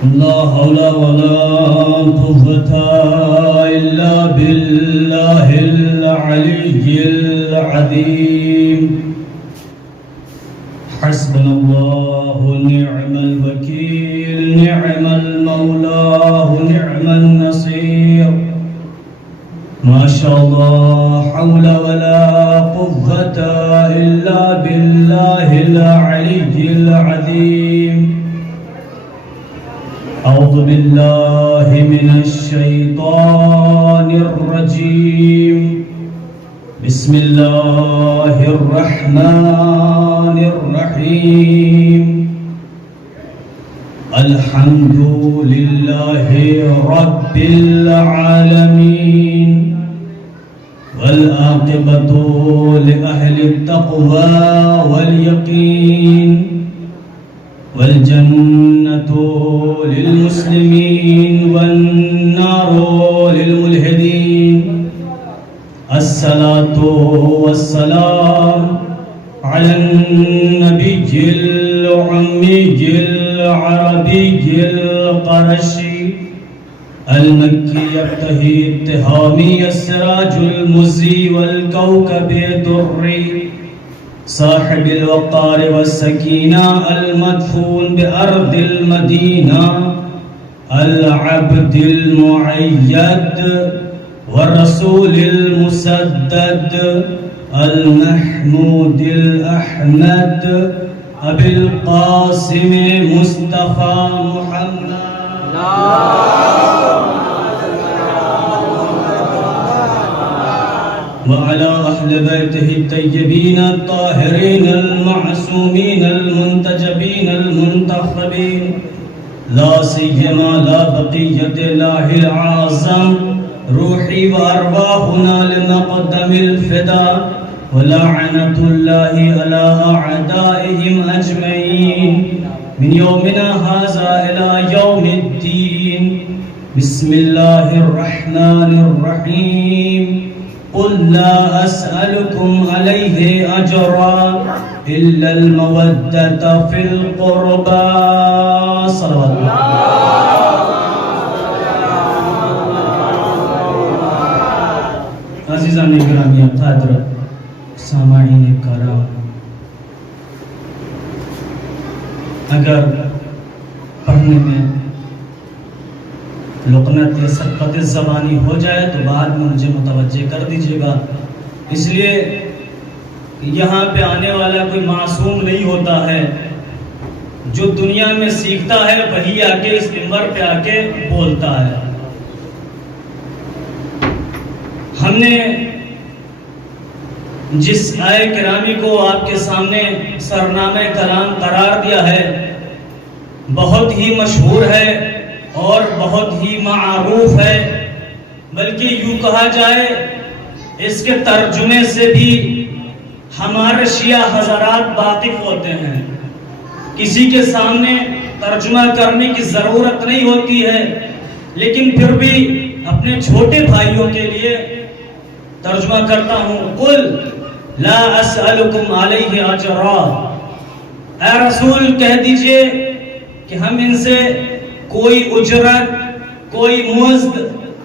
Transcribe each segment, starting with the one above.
لا حول ولا قوة إلا بالله العلي العظيم. حسبنا الله ونعم الوكيل، نعم المولى ونعم النصير. ما شاء الله حول ولا قوة إلا بالله العلي العظيم. أعوذ بالله من الشيطان الرجيم. بسم الله الرحمن الرحيم. الحمد لله رب العالمين، والعاقبة لأهل التقوى واليقين، والجنة للمسلمين والنار للملحدين. الصلاة والسلام على النبي الأمي العربي القرشي المكي يبتهي اتهامي السراج المزي والكوكب الدري، صاحب الوقار والسكينة المدفون بأرض المدينة، العبد المعيد والرسول المسدد، المحمود الأحمد، أبي القاسم مصطفى محمد. وعلى أهل بيته الطيبين الطاهرين المعصومين المنتجبين المنتخبين، لا سيما لا بقية الله العظم، روحي وأرواحنا لمقدم الفداء، ولعنة الله على أعدائهم أجمعين من يومنا هذا إلى يوم الدين. بسم الله الرحمن الرحيم. قل لا أسألكم عليه أجرا إلا المودة في القربى. صلوات الله. عزیزان گرامی قدر، سامعین کرام، اگر پڑھنے میں لقنت یا سقط زبانی ہو جائے تو بعد میں مجھے متوجہ کر دیجیے گا. اس لیے یہاں پہ آنے والا کوئی معصوم نہیں ہوتا ہے. جو دنیا میں سیکھتا ہے وہی آ کے اس منبر پہ آ کے بولتا ہے. ہم نے جس آئے کرامی کو آپ کے سامنے سرنامہ کلام قرار دیا ہے بہت ہی مشہور ہے اور بہت ہی معروف ہے، بلکہ یوں کہا جائے اس کے ترجمے سے بھی ہمارے شیعہ حضرات واقف ہوتے ہیں. کسی کے سامنے ترجمہ کرنے کی ضرورت نہیں ہوتی ہے، لیکن پھر بھی اپنے چھوٹے بھائیوں کے لیے ترجمہ کرتا ہوں. قل لا اسألکم علیہ اجرا. اے رسول کہہ دیجئے کہ ہم ان سے کوئی اجرت، کوئی مزد،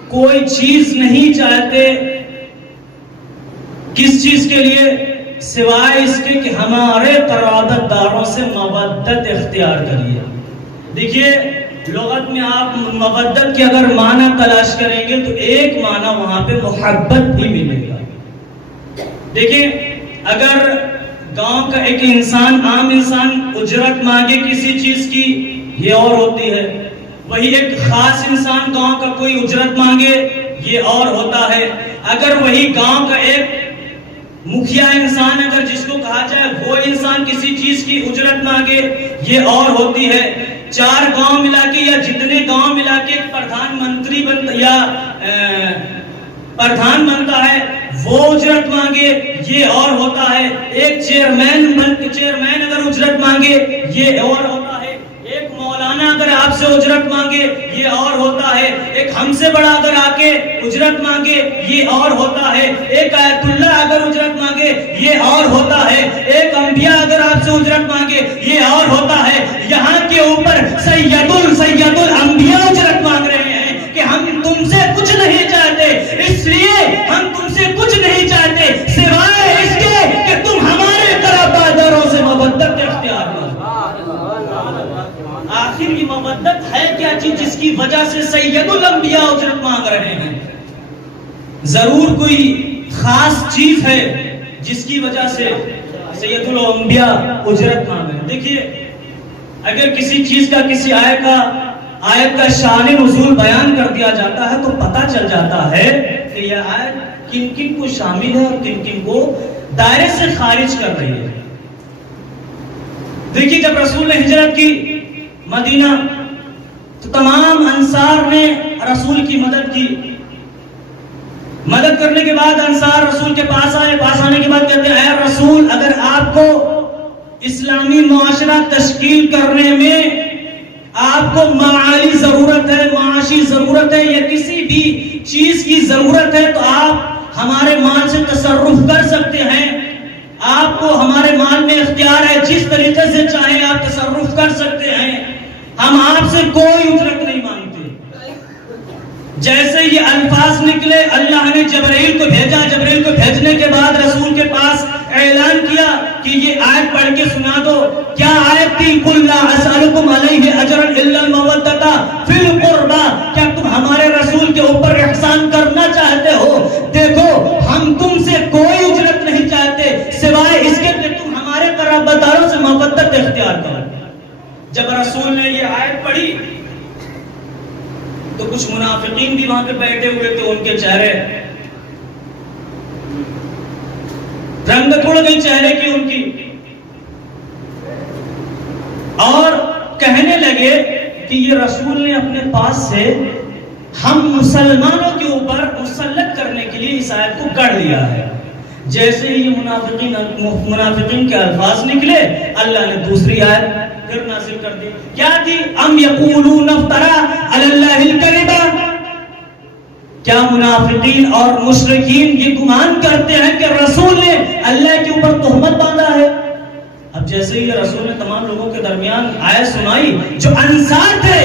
کوئی چیز نہیں چاہتے. کس چیز کے لیے؟ سوائے اس کے کہ ہمارے قرابت داروں سے مودت اختیار کریے. دیکھیے لغت میں آپ مودت کے اگر معنی تلاش کریں گے تو ایک معنی وہاں پہ محبت بھی ملے گا. دیکھیں اگر گاؤں کا ایک انسان، عام انسان اجرت مانگے کسی چیز کی، یہ اور ہوتی ہے. وہی ایک خاص انسان گاؤں کا کوئی اجرت مانگے، یہ اور ہوتا ہے. اگر وہی گاؤں کا ایک مکھیا انسان اگر جس کو کہا جائے وہ انسان کسی چیز کی اجرت مانگے، یہ اور ہوتی ہے. چار گاؤں ملا کے یا جتنے گاؤں ملا کے پردھان منتری بنتا یا پردھان بنتا ہے وہ اجرت مانگے، یہ اور ہوتا ہے. ایک چیئرمین اگر اجرت مانگے یہ اور ہوتا ہے. ایک مولانا اگر آپ سے اجرت مانگے یہ اور ہوتا ہے. ایک ہم سے بڑا اگر آ کے اجرت مانگے یہ اور ہوتا ہے. ایک آیت اللہ اگر اجرت مانگے یہ اور ہوتا ہے. ایک انبیاء اگر آپ سے اجرت مانگے یہ اور ہوتا ہے. یہاں کے اوپر سید کہ جس کی وجہ سے سید الانبیاء اجرت مانگ رہے ہیں. ضرور کوئی خاص چیز ہے جس کی وجہ سے سید الانبیاء اجرت مانگ رہے ہیں. دیکھیے اگر کسی چیز کا کسی آیت کا شان نزول بیان کر دیا جاتا ہے تو پتہ چل جاتا ہے کہ یہ آیت کن کن کو شامل ہے اور کن کن کو دائرے سے خارج کر رہی ہے. دیکھیے جب رسول نے ہجرت کی مدینہ تو تمام انصار نے رسول کی مدد کی. مدد کرنے کے بعد انصار رسول کے پاس آئے. پاس آنے کے بعد کہتے ہیں اے رسول اگر آپ کو اسلامی معاشرہ تشکیل کرنے میں آپ کو معالی ضرورت ہے, معاشی ضرورت ہے یا کسی بھی چیز کی ضرورت ہے تو آپ ہمارے مال سے تصرف کر سکتے ہیں. آپ کو ہمارے مال میں اختیار ہے, جس طریقے سے چاہیں آپ تصرف کر سکتے ہیں. ہم آپ سے کوئی اجرت نہیں مانگتے. جیسے یہ الفاظ نکلے اللہ نے جبرائیل کو بھیجا. جبرائیل کو بھیجنے کے بعد رسول کے پاس اعلان کیا کہ یہ آیت پڑھ کے سنا دو. کیا آیت تھی؟ قُلْ لَا أَسْأَلُكُمْ عَلَيْهِ أَجْرًا إِلَّا الْمَوَدَّةَ فِي الْقُرْبَى. کیا تم ہمارے رسول کے اوپر احسان کرنا چاہتے ہو؟ دیکھو ہم تم سے کوئی اجرت نہیں چاہتے سوائے اس کے کہ تم ہمارے قرابت داروں سے مودت اختیار کرو. جب رسول نے یہ آیت پڑھی تو کچھ منافقین بھی وہاں پہ بیٹھے ہوئے تھے. ان کے چہرے رنگ اڑ گئی چہرے کی ان کی, اور کہنے لگے کہ یہ رسول نے اپنے پاس سے ہم مسلمانوں کے اوپر مسلط کرنے کے لیے اس آیت کو کر دیا ہے. جیسے ہی منافقین کے الفاظ نکلے اللہ نے دوسری آیت پھر نازل کر دی. کیا تھی؟ ام یقولون افترا علی اللہ الکذب. کیا منافقین اور مشرکین یہ گمان کرتے ہیں کہ رسول نے اللہ کے اوپر تہمت باندھا ہے؟ اب جیسے ہی رسول نے تمام لوگوں کے درمیان آیت سنائی, جو انصار تھے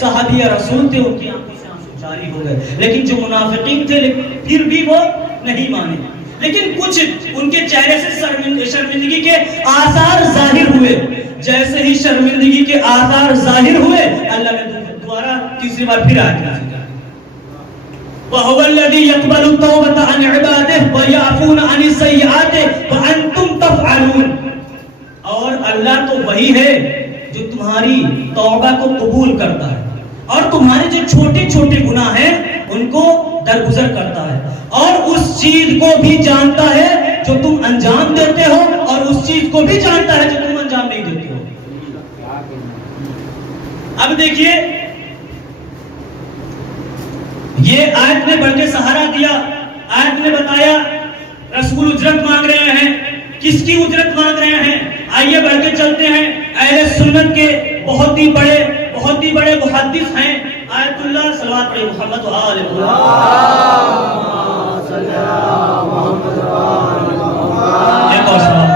صحابی رسول تھے ان کی آنکھوں سے آنسو جاری ہو گئے. لیکن جو منافقین تھے پھر بھی وہ نہیں مانے. لیکن کچھ ان کے چہرے سے شرمندگی کے آثار ظاہر ہوئے. جیسے ہی شرمندگی کے آثار ظاہر ہوئے اللہ نے دوبارہ تیسری بار پھر آیت نازل کی. وَهُوَ الَّذِي يَقْبَلُ التَّوْبَةَ عَنْ عِبَادِهِ وَيَعْفُونَ عَنِ السَّيِّئَاتِ وَأَنْتُمْ تَفْعَلُونَ. اور اللہ تو وہی ہے جو تمہاری توبہ کو قبول کرتا ہے اور تمہارے جو چھوٹے چھوٹے گناہ ہیں ان کو درگزر کرتا ہے, اور اس چیز کو بھی جانتا ہے جو تم انجام دیتے ہو اور اس چیز کو بھی جانتا ہے جو تم انجام نہیں دیتے ہو. اب دیکھیے یہ آیت نے بڑھ کے سہارا دیا. آیت نے بتایا رسول اجرت مانگ رہے ہیں. کس کی اجرت مانگ رہے ہیں؟ آئیے بڑھ کے چلتے ہیں. اہل سنت کے بہت ہی بڑے محدث ہیں آیت اللہ صلوات علی محمد و آل محمد. ایک اور سوال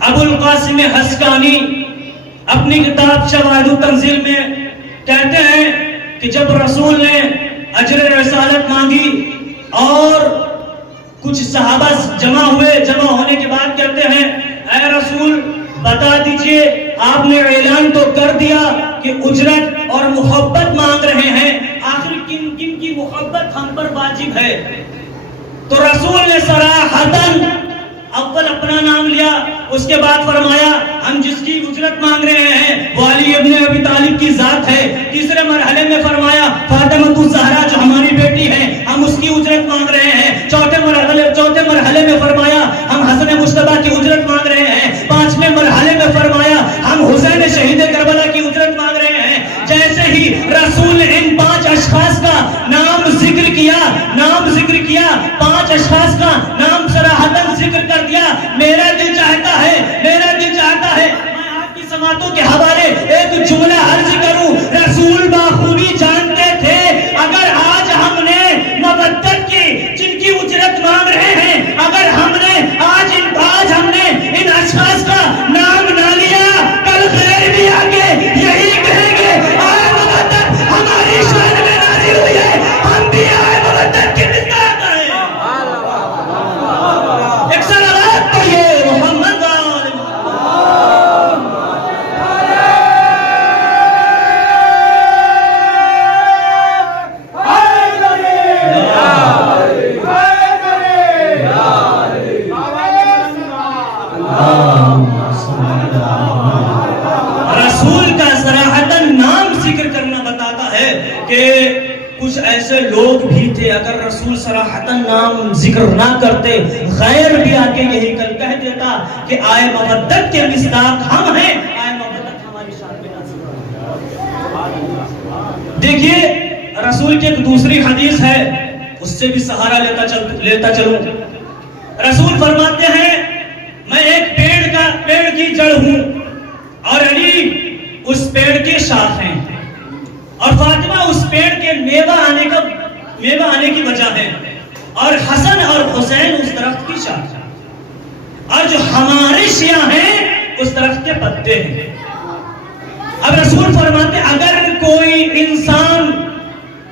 ابو القاسم حسکانی اپنی کتاب شواہد التنزیل میں کہتے ہیں کہ جب رسول نے اجر رسالت مانگی اور کچھ صحابہ جمع ہونے کے بعد کہتے ہیں اے رسول بتا دیجئے, آپ نے اعلان تو کر دیا کہ اجرت اور محبت مانگ رہے ہیں, آخر کن کن کی محبت ہم پر واجب ہے؟ تو رسول نے صراحتاً اول اپنا نام لیا, اس کے بعد فرمایا ہم جس کی اجرت مانگ رہے ہیں وہ علی ابن ابی طالب کی ذات ہے. تیسرے مرحلے میں فرمایا فاطمہ الزہرا جو ہماری بیٹی ہے ہم اس کی اجرت مانگ رہے ہیں. چوتھے مرحلے میں فرمایا ہم حسن مجتبیٰ کی اجرت مانگ رہے ہیں. پانچویں مرحلے میں فرمایا ہم حسین شہید کربلا کی اجرت مانگ رہے ہیں. جیسے ہی رسول نے ان 5 اشخاص کا نام ذکر کیا 5 اشخاص کا نام صراحتاً ذکر کر دیا, میرا دل چاہتا ہے میں آپ کی سماعتوں کے حوالے ایک جملہ عرض کروں. رسول باخوبی جانتے تھے اگر آج ہم نے مودت کی جن کی اجرت مانگ رہے ہیں, اگر ہم نے آج ہم نے ان اشخاص کا نام نہ لیا کل خیر بھی کچھ ایسے لوگ بھی تھے اگر رسول صراحتاً نام ذکر نہ کرتے غیر بھی آ کے یہی کہہ دیتا کہ آئے مودت کے مصداق ہم ہیں، آئے مودت ہماری شان میں نازل ہو۔ دیکھیے رسول کی ایک دوسری حدیث ہے، اس سے بھی سہارا لیتا چلوں۔ رسول فرماتے ہیں میں ایک پیڑ کی جڑ ہوں اور علی اس پیڑ کے شاخ ہیں، اور فاطمہ اس پیڑ کے میوہ آنے کی وجہ ہے، اور حسن اور حسین اس درخت کی شاخ ہے، اور جو ہمارے شیعہ ہیں اس درخت کے پتے ہیں۔ اب رسول فرماتے اگر کوئی انسان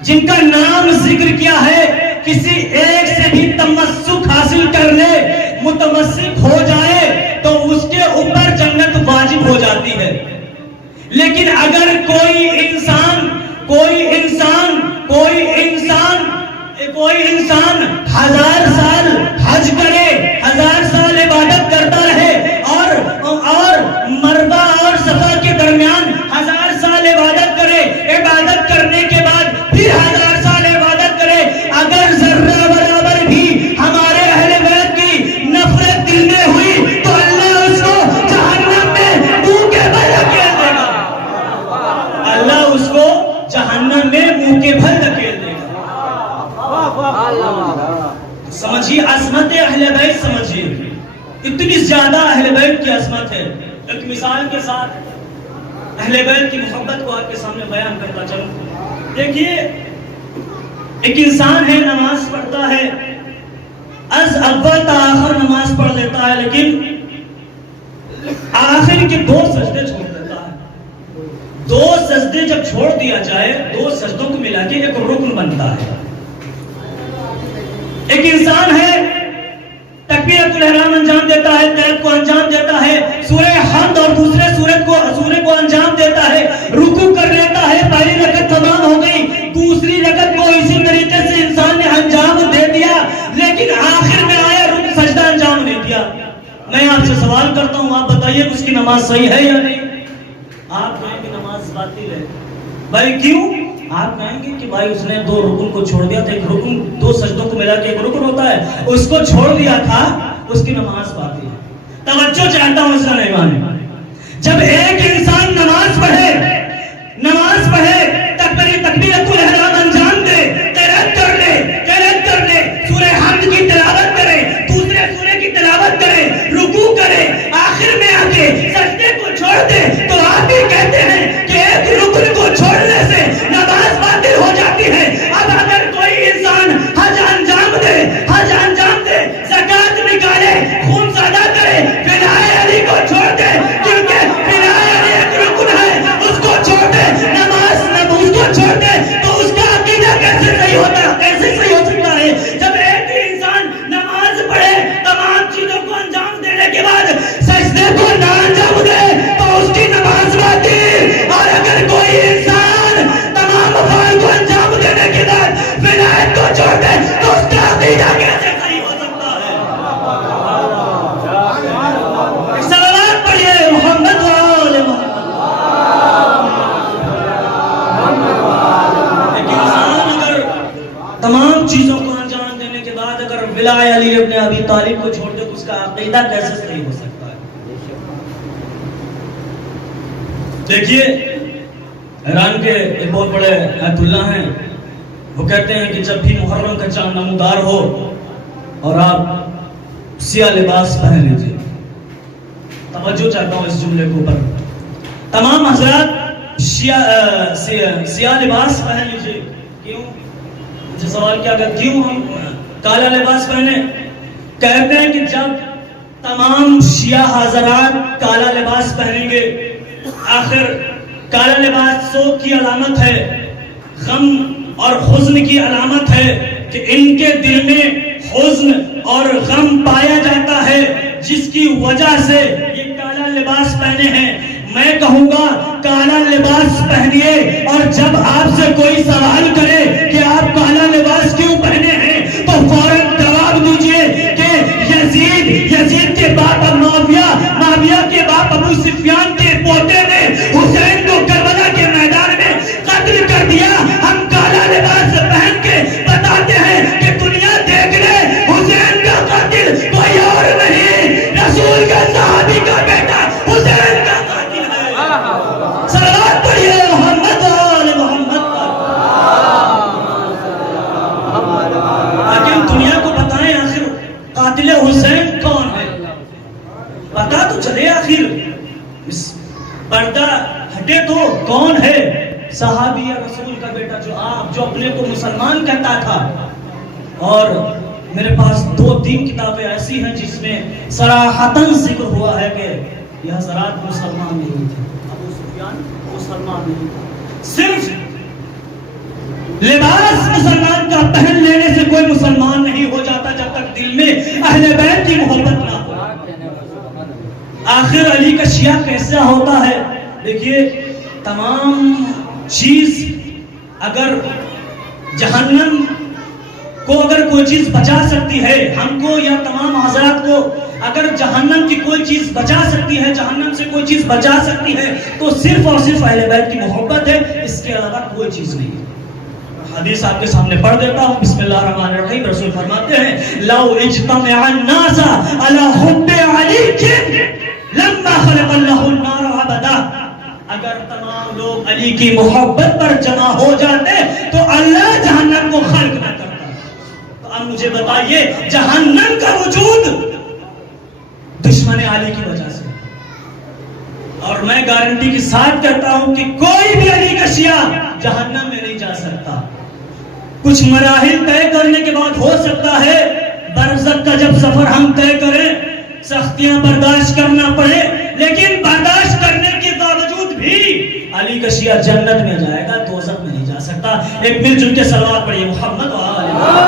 جن کا نام ذکر کیا ہے کسی ایک سے بھی تمسک حاصل کر لے، متمسک ہو جائے تو اس کے اوپر جنت واجب ہو جاتی ہے، لیکن اگر کوئی انسان 1000 سال حج کرے، 1000 سال عبادت کرتا رہے، اور مروہ اور صفا کے درمیان 1000 سال عبادت کرے، عبادت کرنے کے بعد پھر 1000 سال عبادت کرے، اگر ذرہ برابر بھی ہمارے اہل بیت کی نفرت دل میں ہوئی تو اللہ اس کو جہنم میں منہ کے بل دھکیل دے گا، اللہ اس کو جہنم میں منہ کے بل دھکیل دے گا۔ سمجھیے عظمت اہل بیت، سمجھیے اتنی زیادہ اہل بیت کی عظمت ہے۔ ایک مثال کے ساتھ اہل بیت کی محبت کو آپ کے سامنے بیان کرتا چلوں۔ دیکھیے ایک انسان ہے، نماز پڑھتا ہے، از اول تا آخر نماز پڑھ لیتا ہے، لیکن آخر کے 2 سجدے چھوڑ دیتا ہے۔ 2 سجدے جب چھوڑ دیا جائے، 2 سجدوں کو ملا کے ایک رکن بنتا ہے۔ ایک انسان ہے تکبیرۃ الاحرام انجام دیتا ہے، تہجد کو انجام دیتا ہے، سورہ حمد اور دوسرے سورہ کو انجام دیتا ہے، رکوع کر لیتا ہے، پہلی رکعت تمام ہو گئی، دوسری رکعت کو اسی طریقے سے انسان نے انجام دے دیا، لیکن آخر میں آیا رکن سجدہ انجام نہیں دیا۔ میں آپ سے سوال کرتا ہوں، آپ بتائیے اس کی نماز صحیح ہے یا نہیں؟ آپ کہیں گے نماز باطل ہے۔ بھائی کیوں؟ آپ کہیں گے کہ بھائی اس نے 2 رکن کو چھوڑ دیا تھا، ایک رکن 2 سجدوں کو ملا کے ایک رکن ہوتا ہے، اس کو چھوڑ دیا تھا، اس کی نماز باطل ہے۔ توجہ چاہتا ہوں اس نہیں مانے۔ جب ایک انسان نماز پڑھے تکبیرۃ الاحرام انجام دے، قرات کر لے، سورہ حمد کی تلاوت کرے، دوسرے سورے کی تلاوت کرے، رکوع کرے، آخر میں آ کے سجدے کو چھوڑ دے، تو آپ بھی کہتے ہیں کہ ایک رکن کو چھوڑنے سے نماز باطل ہو جاتی ہے۔ اب اگر کوئی انسان حج انجام دے، زکات نکالے، خون ادا کرے، فدائے علی کو چھوڑ دے، کیونکہ فدائے علی ایک رکن ہے، اس کو چھوڑ دے، نماز اس کو چھوڑ دے، تو اس کا عقیدہ کیسے صحیح ہو سکتا ہے؟ جب ایک ہی انسان نماز پڑھے، تمام چیزوں کو انجام دینے کے بعد سجدے کو نہ انجام دے تو اس کی نماز باطل، اور اگر کوئی انسان تمام افعال کو انجام دینے کے بعد ولایت کو چھوڑ دے تو اس کا عقیدہ کیسے صحیح ہو سکتا ہے؟ صلوات پڑھیے محمد و آل محمد۔ ایک انسان اگر تمام چیزوں کو انجام دینے کے بعد اگر ولایت علی ابن ابی طالب کو چھوڑ دے تو اس کا عقیدہ کیسے صحیح ہو سکتا ہے؟ دیکھیے ایران کے ایک بہت بڑے آیت اللہ ہیں، وہ کہتے ہیں کہ جب بھی محرم کا چاند نمودار ہو اور آپ سیاہ لباس پہن لیجئے۔ توجہ چاہتا ہوں اس جملے کے اوپر، تمام حضرات سیاہ لباس پہن لیجئے۔ کیوں؟ مجھے سوال کیا کہ کیوں ہم کالا لباس پہنے؟ کہتے ہیں کہ جب تمام شیعہ حضرات کالا لباس پہنیں گے، آخر کالا لباس سوگ کی علامت ہے، غم اور حزن کی علامت ہے کہ ان کے دل میں حزن اور غم پایا جاتا ہے، جس کی وجہ سے یہ کالا لباس پہنے ہیں۔ میں کہوں گا کالا لباس پہنیے، اور جب آپ سے کوئی سوال کرے کہ آپ کالا لباس کیوں پہنے ہیں تو فوراً جواب دیجئے کہ یزید کے باپ معاویہ کے باپ ابو سفیان کے پوتے نے حسین کو کربلا کے میدان میں قتل کر دیا، ہم کالا لباس قاتل حسین کون ہے؟ پتا تو چلے آخر، پردہ ہٹے تو کون ہے؟ صحابی رسول کا بیٹا جو اپنے کو مسلمان کہتا تھا. اور میرے پاس 2-3 کتابیں ایسی ہیں جس میں صراحتاً ذکر ہوا ہے کہ یہ حضرات مسلمان نہیں تھے، ابو سفیان مسلمان نہیں تھا. صرف لباس مسلمان کا پہن لینے سے کوئی مسلمان نہیں ہو جاتا جب تک دل میں اہل بیت کی محبت نہ ہو. آخر علی کا شیعہ کیسا ہوتا ہے؟ دیکھیے، تمام چیز اگر جہنم کو اگر کوئی چیز بچا سکتی ہے، ہم کو یا تمام حضرات کو اگر جہنم کی کوئی چیز بچا سکتی ہے، جہنم سے کوئی چیز بچا سکتی ہے، تو صرف اور صرف اہل بیت کی محبت ہے، اس کے علاوہ کوئی چیز نہیں ہے. حدیث آپ کے سامنے پڑھ دیتا ہوں. بسم اللہ الرحمن الرحیم. رسول فرماتے ہیں لو اجتمع الناس على حب علی لما خلق اللہ النار ابدا. اگر تمام لوگ علی کی محبت پر جمع ہو جاتے تو اللہ جہنم کو خلق نہ کرتا. تو اب مجھے بتائیے، جہنم کا وجود دشمن علی کی وجہ سے. اور میں گارنٹی کے ساتھ کہتا ہوں کہ کوئی بھی علی کا شیعہ جہنم میں نہیں جا سکتا. کچھ مراحل طے کرنے کے بعد ہو سکتا ہے برزخ کا جب سفر ہم طے کریں، سختیاں برداشت کرنا پڑے، لیکن برداشت کرنے کے باوجود بھی علی کا شیعہ جنت میں جائے گا، دوزخ میں نہیں جا سکتا. ایک مل جل کے صلوات پڑھیے محمد و آل محمد.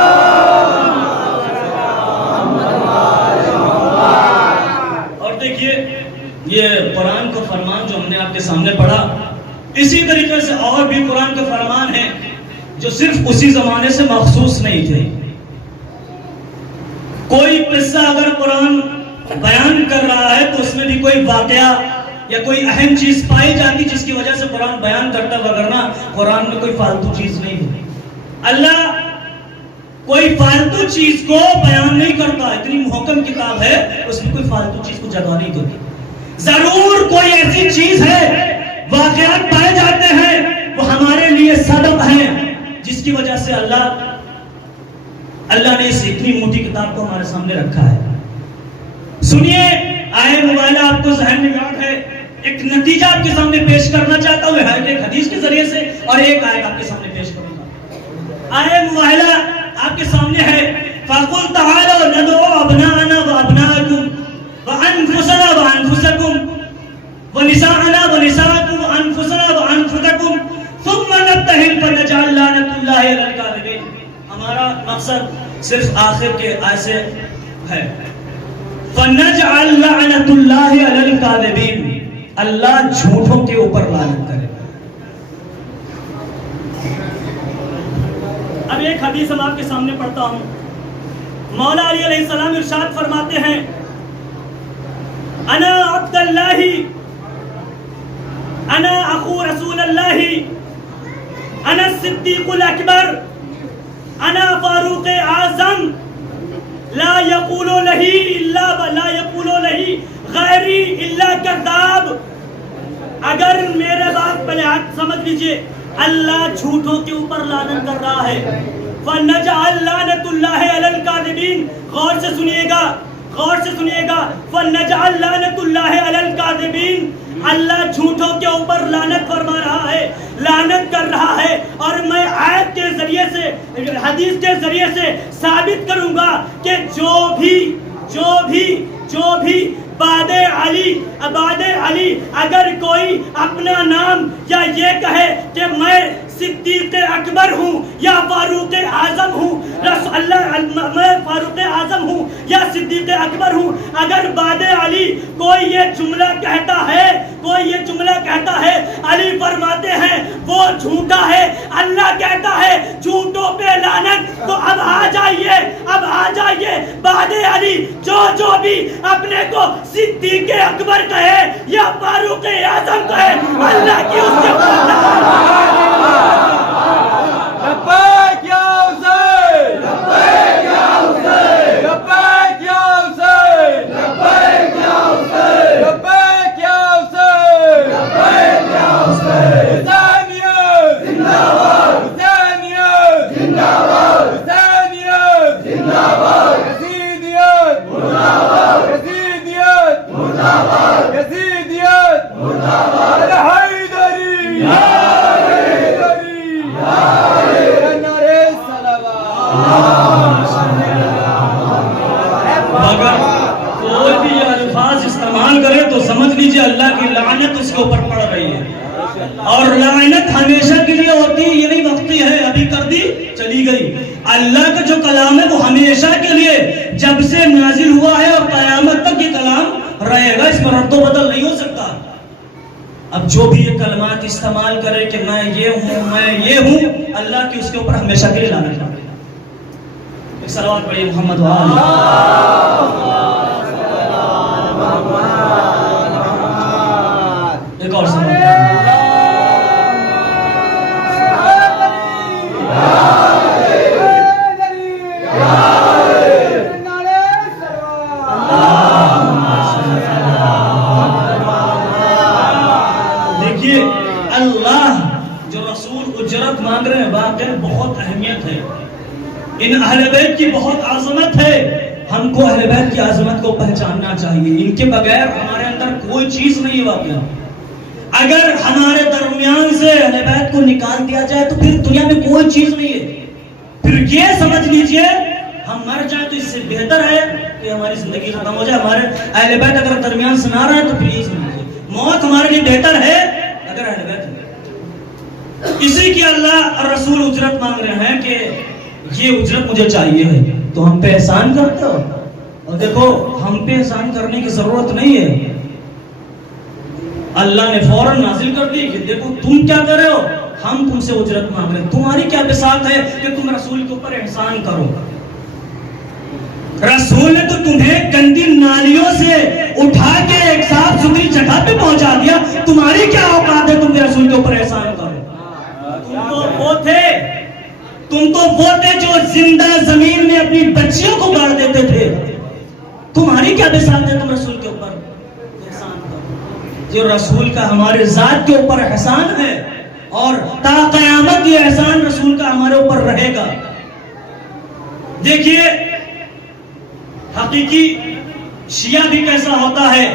اور دیکھیے، یہ قرآن کا فرمان جو ہم نے آپ کے سامنے پڑھا، اسی طریقے سے اور بھی قرآن کے فرمان ہیں جو صرف اسی زمانے سے مخصوص نہیں تھے. کوئی قصہ اگر قرآن بیان کر رہا ہے تو اس میں بھی کوئی واقعہ یا کوئی اہم چیز پائی جاتی جس کی وجہ سے قرآن بیان کرتا، وگرنہ قرآن میں کوئی فالتو چیز نہیں ہوتی. اللہ کوئی فالتو چیز کو بیان نہیں کرتا. اتنی محکم کتاب ہے، اس میں کوئی فالتو چیز کو جگہ نہیں دیتی. ضرور کوئی ایسی چیز ہے، واقعات پائے جاتے ہیں، وہ ہمارے لیے سبب ہیں جس کی وجہ سے اللہ نے اس اتنی موٹی کتاب کو ہمارے سامنے رکھا ہے. سنیے، آئے موبائلہ آپ کو ذہن میں یاد ہے، ایک نتیجہ آپ کے سامنے پیش کرنا چاہتا ہوں ایک حدیث کے ذریعے سے، اور ایک آیت آپ کے سامنے پیش کروں گا. آئے موبائلہ آپ کے سامنے ہے، فَقُلْ تَعَالَوْا نَدْعُوا أَبْنَاءَنَا وَأَبْنَاءَكُمْ وَأَنفُسَنَا وَأَنفُسَكُمْ وَنِسَاءَنَا وَنِسَاءَكُمْ وَأَنفُسَنَا وَأَنفُسَكُمْ ثُمَّ نَبْتَهِلْ فَنَجْعَلْ لَعْنَةَ اللَّهِ عَلَى الْكَاذِبِينَ. ہمارا مقصد صرف آخر کے آیت سے ہے، فَنَجْعَلْ لَعْنَةَ اللَّهِ عَلَى الْكَاذِبِينَ. اللہ جھوٹوں کے اوپر لعنت کرے. اب ایک حدیث ہم آپ کے سامنے پڑھتا ہوں. مولا علی علیہ السلام ارشاد فرماتے ہیں، انا عبد اللہ، انا اخو رسول اللہ، انا الصدیق الاکبر، انا فاروق اعظم، لا یقول لہی غیری الا کذاب. اگر میرے بات پہلے آپ سمجھ لیجئے، اللہ جھوٹوں کے اوپر لعنت کر رہا ہے. فَنَجْعَلْ لَعْنَةُ اللَّهِ عَلَى الْكَاذِبِينَ. غور سے سنیے گا، غور سے سنیے گا. فَنَجْعَلْ لَعْنَةُ اللَّهِ عَلَى الْكَاذِبِينَ. اللہ جھوٹوں کے اوپر لعنت فرما رہا ہے، لعنت کر رہا ہے. اور میں آیت کے ذریعے سے، حدیث کے ذریعے سے ثابت کروں گا کہ جو بھی بعد علی اگر کوئی اپنا نام یا یہ کہے کہ میں صدیق اکبر ہوں یا فاروق اعظم ہوں، میں فاروق اعظم ہوں یا صدیق اکبر ہوں، اگر بعد علی کوئی یہ جملہ کہتا ہے، علی فرماتے ہیں وہ جھوٹا ہے. اللہ کہتا ہے جھوٹوں پہ لعنت. تو اب آ جائیے بعد علی جو بھی اپنے کو صدیق اکبر کہے یا فاروق اعظم کہے، اللہ کی اس کے لبیک یا حسین، لبیک یا حسین، لبیک یا حسین، لبیک یا حسین، لبیک یا حسین، لبیک یا حسین. حسینیت زندہ باد، حسینیت زندہ باد، حسینیت زندہ باد، یزیدیت کوئی بھی یہ الفاظ استعمال کرے تو سمجھ لیجئے اللہ کی لعنت اس کے اوپر پڑ رہی ہے، اور لعنت ہمیشہ کے لیے ہوتی ہے، یہ نہیں وقتی ہے ابھی کر دی چلی گئی۔ اللہ کا جو کلام ہے وہ ہمیشہ کے لیے جب سے نازل ہوا ہے اور قیامت تک یہ کلام رہے گا، اس میں رد و بدل نہیں ہو سکتا۔ اب جو بھی یہ کلمات استعمال کرے کہ میں یہ ہوں میں یہ ہوں، اللہ کی اس کے اوپر ہمیشہ کے لیے لعنت پڑے۔ ایک صلوات پڑھیے محمد وآلہ۔ ایک اور صلوات۔ دیکھیے اللہ جو رسول اجرت مانگ رہے ہیں واقعی بہت اہمیت ہے، ان اہل بیت کی بہت عظمت ہے، ہم کو اہل بیت کی عظمت کو پہچاننا چاہیے، ان کے بغیر ہمارے اندر کوئی چیز نہیں ہے۔ واقعہ اگر ہمارے درمیان سے اہل بیت کو نکال دیا جائے تو پھر دنیا میں کوئی چیز نہیں ہے، پھر یہ سمجھ لیجئے ہم مر جائیں تو اس سے بہتر ہے کہ ہماری زندگی ختم ہو جائے۔ ہمارے اہل بیت اگر درمیان سے نہ رہے تو پھر یہ سمجھ لیجئے موت ہمارے لیے بہتر ہے اگر اہل بیت ہے۔ اسی کی اللہ اور رسول اجرت مانگ رہے ہیں کہ یہ اجرت مجھے چاہیے ہے، تو ہم پہ احسان کرتے ہو، اور دیکھو ہم پہ احسان کرنے کی ضرورت نہیں ہے، اللہ نے فوراً نازل کر دی کہ دیکھو تم کیا کر رہے ہو، ہم تم سے اجرت مانگ رہے ہیں، تمہاری کیا بساط ہے کہ تم رسول کے اوپر احسان کرو۔ رسول نے تو تمہیں گندی نالیوں سے اٹھا کے ایک صاف ستھری جگہ پہ پہنچا دیا، تمہاری کیا اوقات ہے تم نے رسول کے اوپر احسان کرو؟ تم تو وہ تھے جو زندہ زمین میں اپنی بچیوں کو گاڑ دیتے تھے، تمہاری کیا بساط ہے تم رسول کے اوپر احسان کرو؟ جو رسول کا ہمارے ذات کے اوپر احسان ہے، اور تا قیامت یہ احسان رسول کا ہمارے اوپر رہے گا۔ دیکھیے حقیقی شیعہ بھی کیسا ہوتا ہے،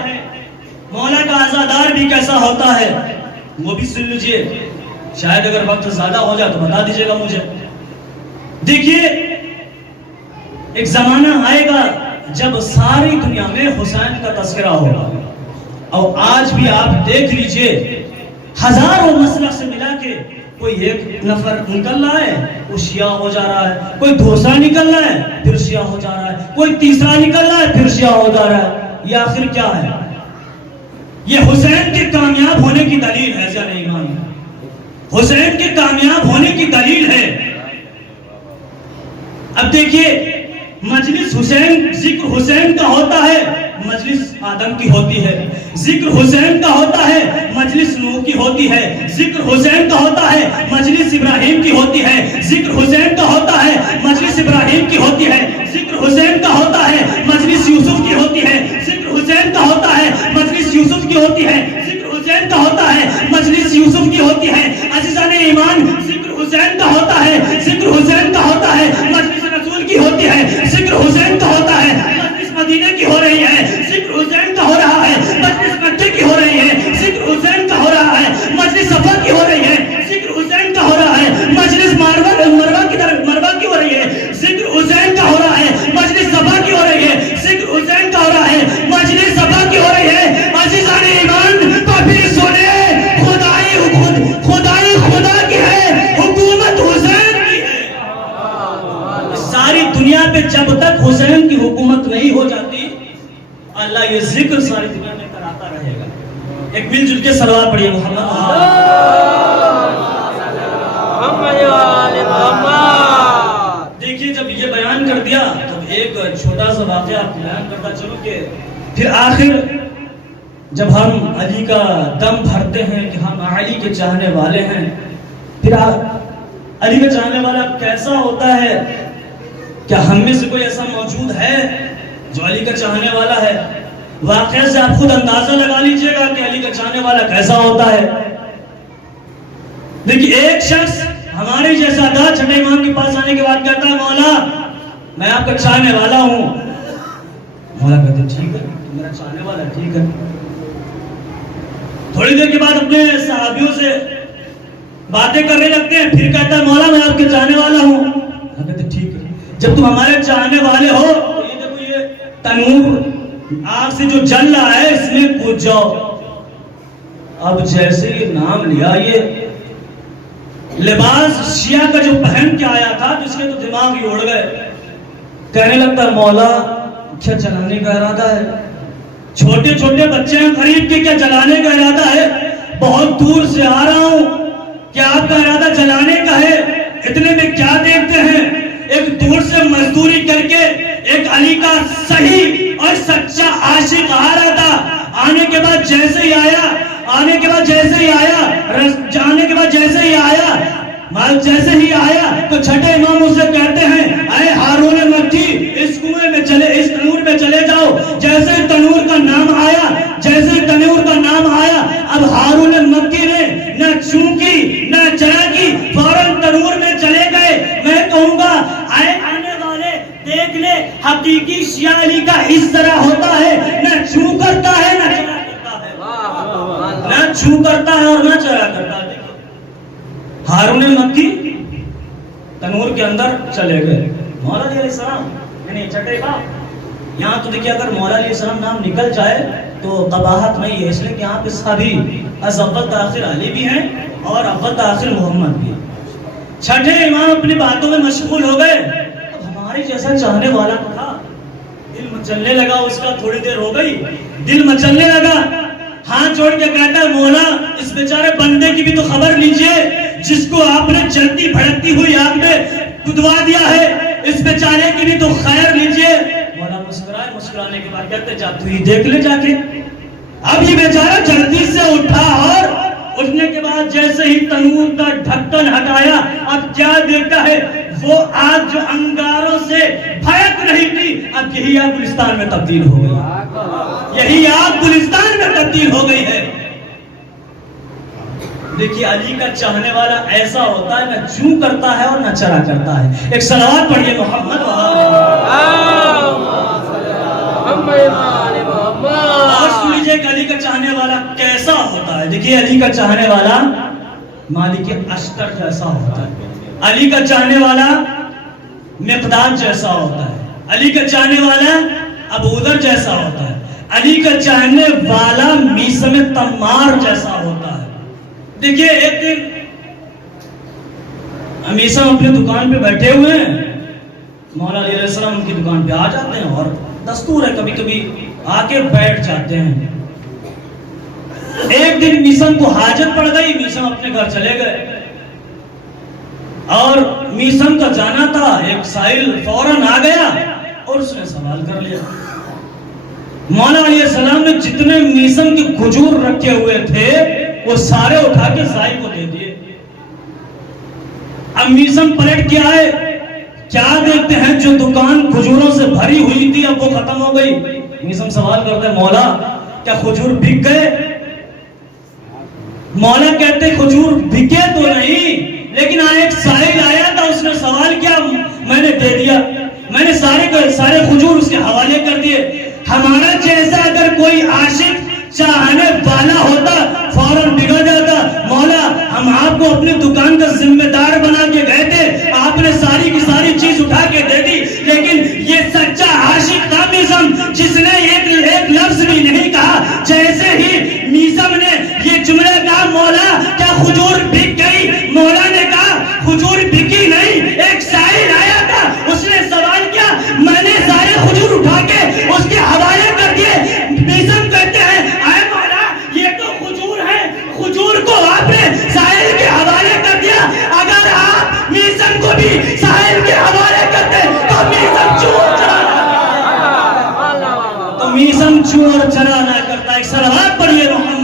مولا کا عزادار بھی کیسا ہوتا ہے، وہ بھی سن لیجئے، شاید اگر وقت زیادہ ہو جائے تو بتا دیجئے گا مجھے۔ دیکھیے ایک زمانہ آئے گا جب ساری دنیا میں حسین کا تذکرہ ہوگا، اور آج بھی آپ دیکھ لیجئے ہزاروں مسلک سے ملا کے کوئی ایک نفر نکل رہا ہے وہ شیعہ ہو جا رہا ہے، کوئی دوسرا نکل رہا ہے پھر شیعہ ہو جا رہا ہے، کوئی تیسرا نکل رہا ہے پھر شیعہ ہو جا رہا ہے۔ یہ آخر کیا ہے؟ یہ حسین کے کامیاب ہونے کی دلیل ہے، یا نہیں ایمان؟ حسین کے کامیاب ہونے کی دلیل ہے۔ اب دیکھیے مجلس حسین، ذکر حسین کا ہوتا ہے، مجلس آدم کی ہوتی ہے، ذکر حسین کا ہوتا ہے، مجلس نوح کی ہوتی ہے، ذکر حسین کا ہوتا ہے، مجلس ابراہیم کی ہوتی ہے، ذکر حسین کا ہوتا ہے، مجلس ابراہیم کی ہوتی ہے، ذکر حسین کا ہوتا ہے، مجلس یوسف کی ہوتی ہے، ذکر حسین کا ہوتا ہے، مجلس یوسف کی ہوتی ہے، ذکر حسین کا ہوتا ہے، مجلس یوسف کی ہوتی ہے۔ عزیزان ایمان، ذکر حسین کا ہوتا ہے، ذکر حسین کا ہوتا ہے، مجلس رسول کی ہوتی ہے، ذکر حسین کا ہوتا ہے، مجلس مدینہ کی ہو رہی ہے، ذکر حسین کا ہو رہا ہے، مجلس مکہ کی ہو رہی ہے، ذکر حسین کا ہو رہا ہے، مجلس صفا کی ہو رہی ہے، ذکر حسین کا ہو رہا ہے، مجلس مروہ کی طرف مروہ کی ہو رہی ہے، ذکر حسین کا ہو رہا ہے، مجلس صفا کی ہو رہی ہے، ذکر حسین کا ہو رہا ہے، مجلس صفا کی ہو رہی ہے۔ عزیزان ایمان، کبھی سنے خدائی خدا کی ہے، حکومت حسین کی ہے۔ ساری دنیا پہ جب تک حسین کی حکومت نہیں ہو جاتی اللہ یہ ذکر ساری دنیا میں کراتا رہے گا۔ ایک مل جل کے صلوات پڑھیے محمد۔ دیکھیے جب یہ بیان کر دیا تو ایک چھوٹا سا واقعہ بیان کرتا چلو کہ پھر آخر جب ہم علی کا دم بھرتے ہیں کہ ہم علی کے چاہنے والے ہیں، پھر علی کا چاہنے والا کیسا ہوتا ہے؟ کیا ہم میں سے کوئی ایسا موجود ہے جو علی کا چاہنے والا ہے؟ واقعہ سے آپ خود اندازہ لگا لیجئے گا کہ علی کا چاہنے والا کیسا ہوتا ہے۔ دیکھیے ایک شخص ہمارے جیسا تھا، چھٹے امام کے پاس آنے کے بعد کہتا ہے مولا میں آپ کا چاہنے والا ہوں۔ مولا کہتے ہیں ٹھیک ہے میرا چاہنے والا، ٹھیک ہے۔ تھوڑی دیر کے بعد اپنے صحابیوں سے باتیں کرنے لگتے ہیں، پھر کہتا ہے مولا میں آپ کے چاہنے والا ہوں۔ کہتے ہیں ٹھیک ہے، جب تم ہمارے چاہنے والے ہو تو یہ دیکھو یہ تنور آگ سے جو جل رہا ہے اس میں کود جاؤ. اب جیسے یہ نام لیا, یہ لباس شیعہ کا جو پہن کے آیا تھا جس کے تو دماغ ہی اڑ گئے. کہنے لگتا مولا کیا جلانے کا ارادہ ہے؟ چھوٹے چھوٹے بچے ہیں خرید کے, کیا جلانے کا ارادہ ہے؟ بہت دور سے آ رہا ہوں, کیا آپ کا ارادہ جلانے کا ہے؟ اتنے میں کیا دیکھتے ہیں, ایک دور سے مزدوری کر کے ایک علی کا صحیح اور سچا عاشق آ رہا تھا. آنے کے بعد جیسے ہی آیا, آنے کے بعد جیسے ہی آیا, جانے کے بعد جیسے ہی آیا, جیسے ہی آیا تو چھٹے امام اسے کہتے ہیں اے ہارون مکی اس کنویں میں چلے, اس تنور میں چلے جاؤ. جیسے تنور کا نام آیا, جیسے تنور کا نام آیا, اب ہارون مکی نے نہ چونکی نہ چرا کی, فوراً تنور میں چلے گئے. میں کہوں گا اے آنے والے دیکھ لے, حقیقی شیعہ علی کا اس طرح ہوتا ہے, نہ چھو کرتا ہے نہ چرا کرتا ہے, نہ چھو کرتا ہے اور نہ چرا کرتا ہے. ہارون مکی تنور کے اندر چلے گئے. مولا علیہ السلام یعنی چھٹے کا, یہاں تو دیکھیے اگر مولا علیہ السلام نام نکل جائے تو قباحت نہیں ہے, اس لیے کہ یہاں پہ سبھی از اول تاخیر علی بھی ہیں اور اول تاخیر محمد بھی. چھٹے امام اپنی باتوں میں مشغول ہو گئے. اب ہمارے جیسا چاہنے والا تھا, دل مچلنے لگا اس کا, تھوڑی دیر ہو گئی دل مچلنے لگا, ہاتھ جوڑ کے کہتا ہے مولا اس بیچارے بندے کی بھی تو خبر لیجئے جس کو آپ نے جلتی بھڑکتی ہوئی آگ میں کودوا دیا ہے, اس بیچارے کی بھی تو خیر لیجئے. مولا مسکرائے, مسکرانے کے بعد کہتے جا تو ہی دیکھ لے جا کے. اب یہ بیچارہ جلدی سے اٹھا اور اٹھنے کے بعد جیسے ہی تنور کا ڈھکن ہٹایا, اب کیا دیکھتا ہے وہ آگ جو انگاروں سے بھڑک رہی تھی, اب یہی آگ گلستان میں تبدیل ہو گئی, یہی آگ گلستان میں تبدیل ہو گئی ہے. دیکھیے علی کا چاہنے والا ایسا ہوتا ہے, نہ چوں کرتا ہے اور نہ چرا کرتا ہے. ایک صلوات پڑھیے محمد اور سن لیجیے کہ علی کا چاہنے والا کیسا ہوتا ہے. دیکھیے علی کا چاہنے والا مالک اشتر جیسا ہوتا ہے, علی کا چاہنے والا مقداد جیسا ہوتا ہے, علی کا چاہنے والا ابوذر جیسا ہوتا ہے, علی کا چاہنے والا میثم تمار جیسا ہوتا ہے. دیکھیے ایک دن میثم اپنے دکان پہ بیٹھے ہوئے ہیں, مولا علیہ السلام ان کی دکان پہ آ جاتے ہیں اور دستور ہے کبھی کبھی آ کے بیٹھ جاتے ہیں. ایک دن میثم کو حاجت پڑ گئی, میثم اپنے گھر چلے گئے اور میثم کا جانا تھا, ایک سائل فوراً آ گیا اور اس نے سوال کر لیا. مولا علیہ السلام نے جتنے میثم کے کھجور رکھے ہوئے تھے وہ سارے اٹھا کے سائل کو دے دیے. اب میثم پلٹ کے آئے, کیا دیکھتے ہیں جو دکان کھجوروں سے بھری ہوئی تھی اب وہ ختم ہو گئی. میثم سوال کرتے ہیں مولا کیا کھجور بک گئے؟ مولا کہتے کھجور بکے تو نہیں, لیکن ایک سائل آیا تھا, اس نے سوال کیا, میں نے دے دیا, میں نے سارے کھجور اس کے حوالے کر دیے. ہمارا جیسا اگر کوئی عاشق چاہنے والا ہوتا فوراً بگڑ جاتا. مولا ہم آپ کو اپنی دکان کا ذمہ دار بنا کے گئے تھے, آپ نے ساری کی ساری چیز اٹھا کے دے دی, لیکن یہ سچا عاشق تھا میثم جس نے ایک لفظ بھی نہیں کہا. جیسے ہی میثم نے یہ جملہ کہا مولا کیا کھجور بک گئی, مولا نے کہا کھجور بکی نہیں, ایک سائل آیا تھا, اس نے سوال کیا, میں نے سارے کھجور اٹھا کے اس کے حوالے کر دیے. میثم کہتے ہیں اے مولا یہ تو کھجور ہے, کھجور کو آپ نے سائل کے حوالے کر دیا. اگر آپ میثم کو بھی سائل کے حوالے کرتے تو میثم چور چرا تو میثم چور چرا نہ کرتا. ایک صلوات پڑھیے محمد.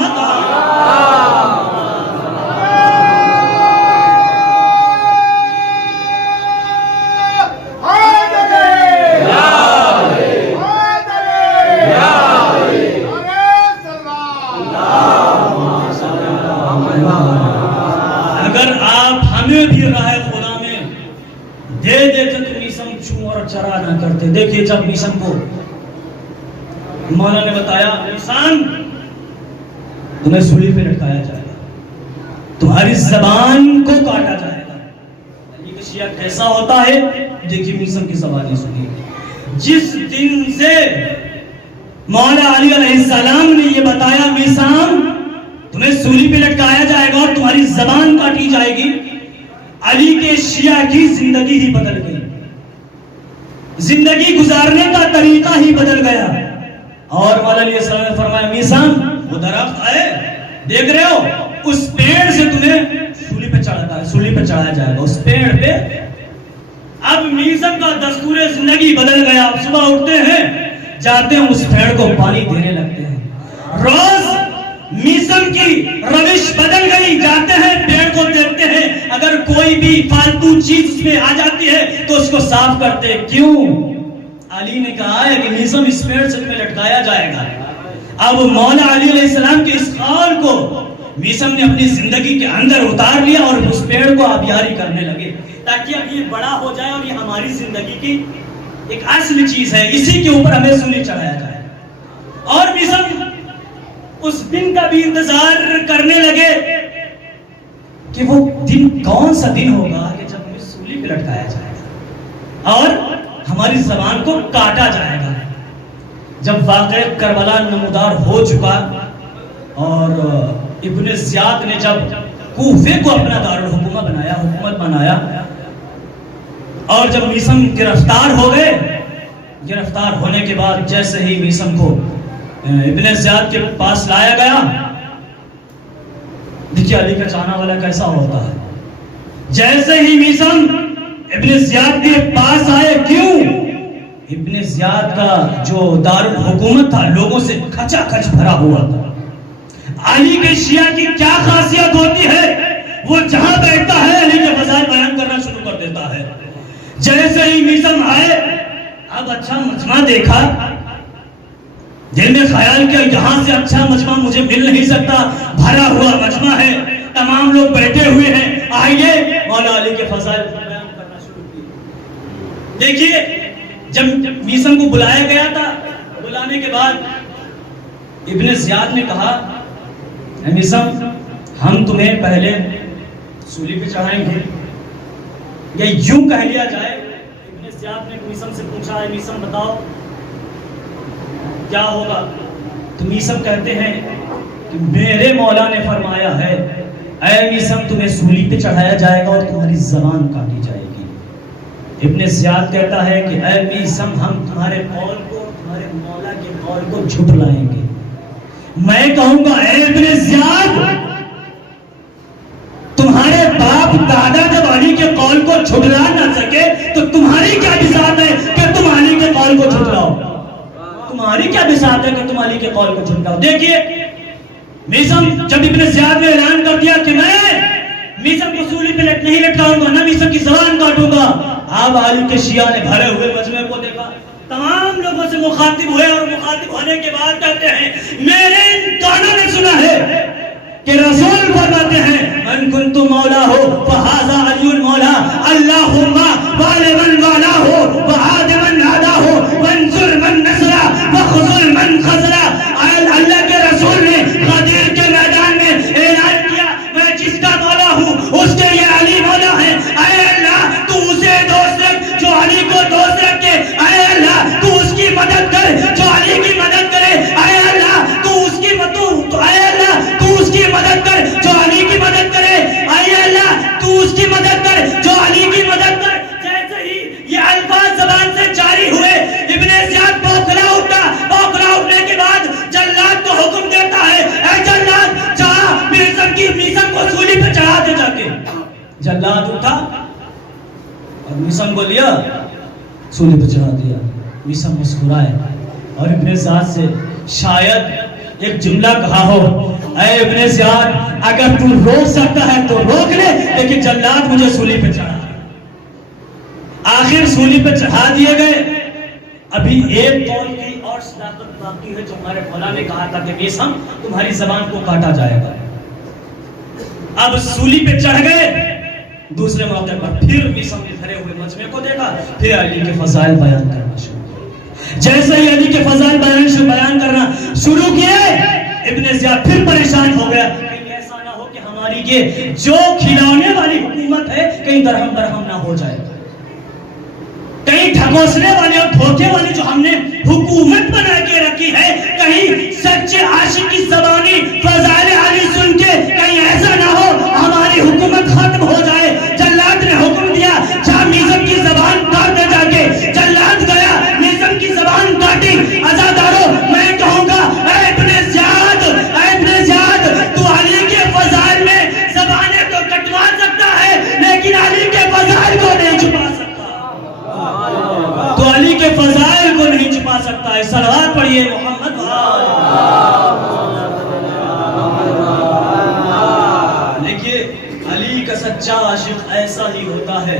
اگر آپ ہمیں بھی راہ خدا میں دے دیتے تو میثم چوں اور چرا نہ کرتے. دیکھیے جب میثم کو مولا نے بتایا انسان تمہیں سولی پہ لٹکایا جائے گا, تمہاری زبان کو کاٹا جائے گا. علی کا شیعہ کیسا ہوتا ہے دیکھیے میثم کی زبانیں سنیے. جس دن سے مولا علی علیہ السلام نے یہ بتایا میثام تمہیں سولی پہ لٹکایا جائے گا اور تمہاری زبان کاٹی جائے گی. علی کے شیعہ کی زندگی ہی بدل گئی, زندگی گزارنے کا طریقہ ہی بدل گیا. اور مولا علیہ السلام نے فرمایا میثام وہ درخت ہے دیکھ رہے ہو, اس پیڑ سے تمہیں سولی پہ چڑھایا جائے گا, اس پیڑ پہ. اب میثم کا دستور زندگی بدل گیا. اب صبح اٹھتے ہیں, جاتے ہیں اس پیڑ کو پانی دینے لگتے ہیں. روز میثم کی روش بدل گئی, جاتے ہیں پیڑ کو دیکھتے ہیں, اگر کوئی بھی فالتو چیز اس میں آ جاتی ہے تو اس کو صاف کرتے. کیوں؟ علی نے کہا ہے کہ میثم اس پیڑ سے تمہیں لٹکایا جائے گا. اب مولا علی علیہ السلام کے اس قول کو میثم نے اپنی زندگی کے اندر اتار لیا اور اس پیڑ کو آبیاری کرنے لگے تاکہ اب یہ بڑا ہو جائے اور یہ ہماری زندگی کی ایک اصل چیز ہے, اسی کے اوپر ہمیں سولی چڑھایا جائے. اور میثم اس دن کا بھی انتظار کرنے لگے کہ وہ دن کون سا دن ہوگا کہ جب ہمیں سولی پہ لٹکایا جائے گا اور ہماری زبان کو کاٹا جائے گا. جب واقعہ کربلا نمودار ہو چکا اور ابن زیاد نے جب کوفے کو اپنا حکومت بنایا اور جب میثم گرفتار ہو گئے, گرفتار ہونے کے بعد جیسے ہی میثم کو ابن زیاد کے پاس لایا گیا, دیکھیے علی کا چاہنے والا کیسا ہوتا ہے. جیسے ہی میثم ابن زیاد کے پاس آئے, کیوں؟ ابن زیاد کا جو دارالحکومت تھا لوگوں سے کھچا کھچ بھرا ہوا تھا. علی کے شیعہ کی کیا خاصیت ہوتی ہے, وہ جہاں بیٹھتا ہے علی کے فضائل بیان کرنا شروع کر دیتا ہے. جیسے ہی میثم آئے, اب اچھا مجمع دیکھا, دل میں خیال کیا یہاں سے اچھا مجمع مجھے مل نہیں سکتا, بھرا ہوا مجمع ہے, تمام لوگ بیٹھے ہوئے ہیں, آئیے مولا علی کے فضائل بیان کرنا شروع کیے. دیکھیے جب میثم کو بلایا گیا تھا, بلانے کے بعد ابن زیاد نے کہا اے میثم ہم تمہیں پہلے سولی پہ چڑھائیں گے, یا یوں کہہ لیا جائے. ابن زیاد نے میثم سے پوچھا اے میثم بتاؤ کیا ہوگا؟ تو میثم کہتے ہیں کہ میرے مولا نے فرمایا ہے اے میثم تمہیں سولی پہ چڑھایا جائے گا اور تمہاری زبان کاٹی جائے گی. ابن زیاد کہتا ہے کہ اے میثم ہم تمہارے قول کو, تمہارے مولا کے قول کو جھٹلائیں گے. میں کہوں گا اے ابن زیاد تمہارے باپ دادا جب علی کے قول کو جھٹلا نہ سکے تو تمہاری کیا بساط ہے کہ تم علی کے قول کو جھٹلاؤ؟ تمہاری کیا بساط ہے کہ تم علی کے قول کو جھٹلاؤ؟ دیکھیے میثم جب ابن زیاد نے اعلان کر دیا کہ میں میثم کو سولی پہ نہیں لٹکاؤں گا, نہ میثم کی زبان کاٹوں گا. اب علی کے شیعہ نے بھرے ہوئے مجمع کو دیکھا, تمام لوگوں سے مخاطب ہوئے اور مخاطب ہونے کے بعد کہتے ہیں میرے ان کانوں نے سنا ہے کہ رسول فرماتے ہیں من کنت مولا ہو فہذا علی مولا, اللہم وعلی من والا ہو وعاد من عادا ہو وانصر من نصرہ وخذل من خذلہ. اللہ کے رسول نے غدیر کے میدان میں اعلان کیا میں جس کا مولا ہوں اس کے یہ علی مولا ہے. اے اللہ تو اسے دوست رکھ جو علی کو دوست رکھے, اے اللہ تو اس کی مدد کر جو علی کی مدد کرے, اے اللہ تو اس کی مدد کر جو علی کی مدد کرے, اے اللہ تو اس کی مدد کر جو علی کی مدد کر. جیسے ہی یہ الفاظ زبان سے جاری ہوئے ابن زیاد بوکھلا اٹھا, بوکھلا اٹھنے کے بعد جلاد کو حکم دیتا ہے اے جلاد جا میثم کو سولی پہ چڑھا دے. جا کے جلاد اٹھا اور میثم کو لیا سولی پہ چڑھا دیا. میثم مسکرائے اور ابن زیاد سے شاید ایک جملہ کہا ہو اے ابن زیاد اگر تو روک سکتا ہے تو روک لے, لیکن جلاد مجھے سولی پہ چڑھا. آخر سولی پہ چڑھا دیے گئے. ابھی ایک قول کی اور صداقت باقی ہے جو ہمارے مولا نے کہا تھا کہ میثم تمہاری زبان کو کاٹا جائے گا. اب سولی پہ چڑھ گئے. دوسرے موقع پر پھر میثم نے بھرے ہوئے مجمع کو دیکھا, پھر علی کے فضائل بیان کرنا شروع. جیسے ہی علی کے فضائل بیان کرنا شروع کیے ابن زیاد پھر پریشان ہو گیا کہیں ایسا نہ ہو کہ ہماری یہ جو کھلانے والی حکومت ہے کہیں درہم نہ ہو جائے, کہیں ٹھگوسنے والے اور دھوکے والے جو ہم نے حکومت بنا کے رکھی ہے سچا عاشق ایسا ہی ہوتا ہے.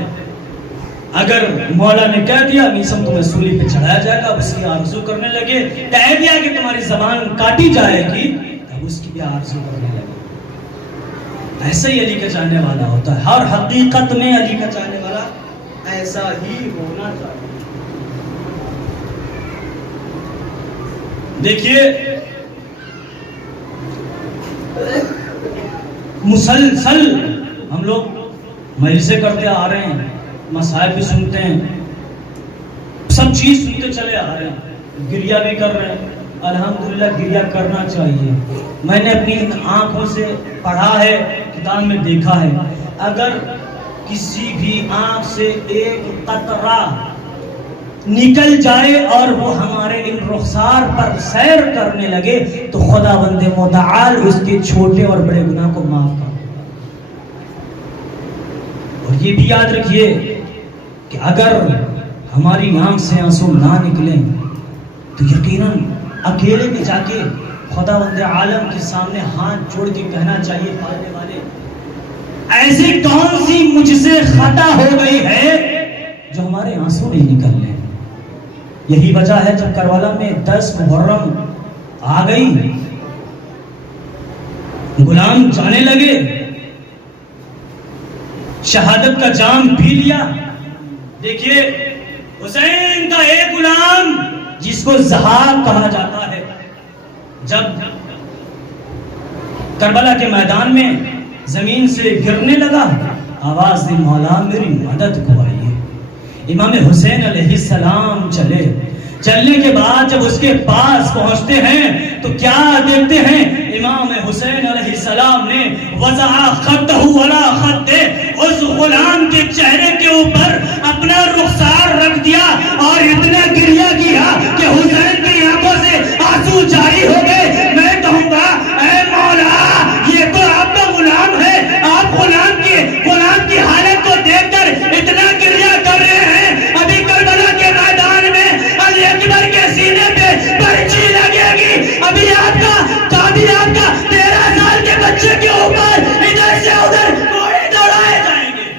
اگر مولا نے کہہ دیا نیسم تمہیں سولی پہ چڑھایا جائے گا، اب اس کی آرزو کرنے لگے. کہہ دیا کہ تمہاری زبان کاٹی جائے گی، اب اس کی بھی آرزو کرنے لگے. ایسا ہی علی کا چاہنے والا ہوتا ہے. ہر حقیقت میں علی کا چاہنے والا ایسا ہی ہونا چاہیے. دیکھیے مسلسل ہم لوگ مجلسیں کرتے آ رہے ہیں، مسائل بھی سنتے ہیں، سب چیز سنتے چلے آ رہے ہیں، گریہ بھی کر رہے ہیں. الحمدللہ گریہ کرنا چاہیے. میں نے اپنی آنکھوں سے پڑھا ہے، کتاب میں دیکھا ہے، اگر کسی بھی آنکھ سے ایک قطرہ نکل جائے اور وہ ہمارے ان رخسار پر سیر کرنے لگے تو خداوند متعال اس کے چھوٹے اور بڑے گناہ کو معاف کر. اور یہ بھی یاد رکھیے کہ اگر ہماری آنکھ سے آنسو نہ نکلیں تو یقیناً اکیلے میں جا کے خداوند عالم کے سامنے ہاتھ جوڑ کے کہنا چاہیے، پالنے والے ایسی کون سی مجھ سے خطا ہو گئی ہے جو ہمارے آنسو نہیں نکل رہے. یہی وجہ ہے جب کربلا میں 10 محرم آ گئی، غلام جانے لگے، شہادت کا جام پی لیا. دیکھیے حسین کا ایک غلام جس کو زہاق کہا جاتا ہے، جب کربلا کے میدان میں زمین سے گرنے لگا، آواز دی مولا میری مدد کو آئیے. امام حسین علیہ السلام چلنے کے بعد جب اس کے پاس پہنچتے ہیں تو کیا دیکھتے ہیں؟ امام حسین علیہ السلام نے وضع خطہ علی خطہ، اس غلام کے چہرے کے اوپر اپنا رخسار رکھ دیا اور اتنا گریہ کیا کہ حسین کی آنکھوں سے آنسو جاری ہو گئے. میں کہوں گا اے مولا، یہ تو آپ کا غلام ہے، آپ غلام کی حالت کو دیکھ کر اتنا گریہ کر رہے ہیں. ابھی کربلا کے میدان میں علی اکبر کے سینے پہ پرچی لگے گی، ابھی آپ کا 13 سال کے بچے کے اوپر ادھر سے ادھر گھوڑے دوڑائے جائیں گے.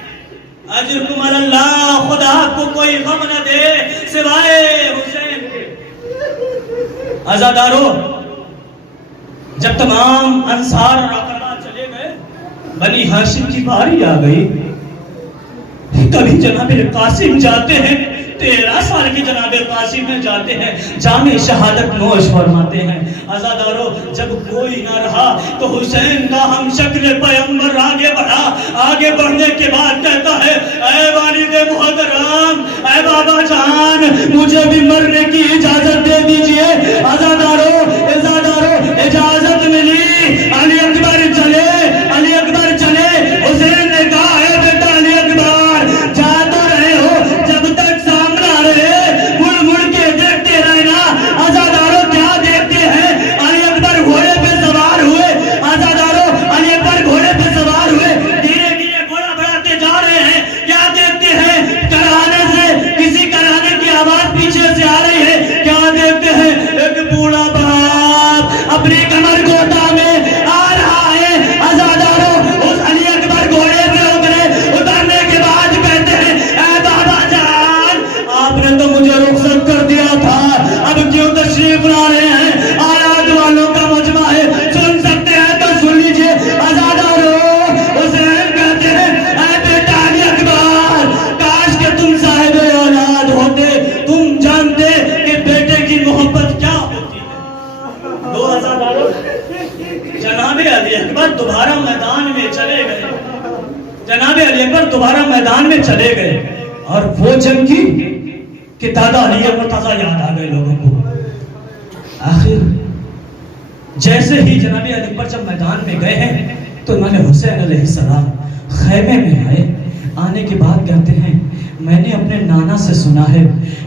اجرکم اللہ، خدا کو کوئی غم نہ دے سوائے حسین کے. عزادارو، جب تمام انصار رقبہ چلے گئے، بنی ہاشم کی باری آ گئی. کبھی جناب قاسم جاتے ہیں، 13 سال کی جناب قاسم میں جاتے ہیں، جامع شہادت نوش فرماتے ہیں. عزادارو، جب کوئی نہ رہا تو حسین کا ہم شکل پیغمبر آگے بڑھا. آگے بڑھنے کے بعد کہتا ہے اے والد محترم، اے بابا جان، مجھے بھی مرنے کی اجازت دے دیجئے. عزادارو اجازت ملی. علی اکبر چلے. حسین نے کہا ہے بیٹا علی اکبر، جا تو رہے ہو، جب تک سامنا رہے مڑ کے دیکھتے رہنا. عزادارو کیا دیکھتے ہیں؟ علی اکبر گھوڑے پہ سوار ہوئے. عزادارو علی اکبر گھوڑے پہ سوار ہوئے، دھیرے دھیرے گھوڑا بڑھاتے جا رہے ہیں. کیا دیکھتے ہیں؟ کرانے سے کسی کرانے کی آواز پیچھے سے آ رہی ہے. کیا دیکھتے ہیں؟ ایک بوڑھا باپ اپنی کمر گوٹا میں آ رہا ہے. عزادارو اس علی اکبر گھوڑے پہ اترنے کے بعد کہتے ہیں اے بابا جان، آپ نے تو مجھے رخصت کر دیا تھا، اب کیوں تشریف لا رہے ہیں؟ آیات والوں کا مجمع ہے، سن سکتے ہیں تو سن لیجئے. عزادارو حسین کہتے ہیں اے بیٹا علی اکبر، کاش کہ تم صاحب اولاد ہوتے، تم جانتے کہ بیٹے کی محبت کیا ہوتی ہے. دو عزادارو جناب علی اکبر دوبارہ میدان میں چلے گئے. میدان میں چلے گئے اور وہ جنگ کی کہ دادا علی مرتضیٰ یاد آ گئے لوگوں کو. آخر جیسے ہی جناب علی اکبر جب میدان میں گئے ہیں تو امام حسین علیہ السلام خیمے میں آئے. آنے کے بعد کہتے ہیں میں نے اپنے نانا سے سنا ہے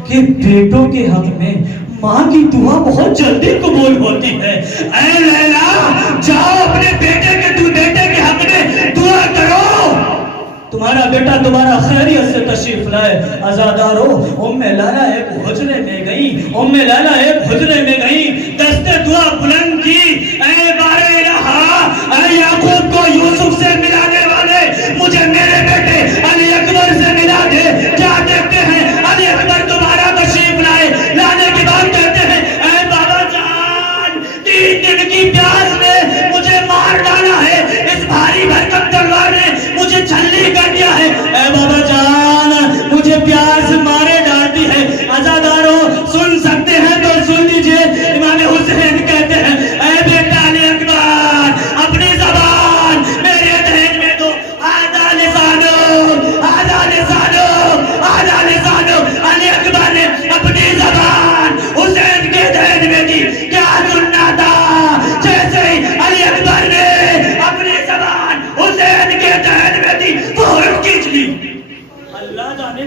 کہ بیٹوں کے حق میں ماں کی دعا بہت جلدی قبول ہوتی ہے. اے لیلا، جاؤ اپنے بیٹے کے حق میں دعا کرو، تمہارا بیٹا تمہارا خیریت سے تشریف لائے. عزادارو ام لیلا ایک حجرے میں گئی، دستے دعا بلند کی. اے بارے الہا، اے یعقوب کو یوسف سے ملانے والے، مجھے میرے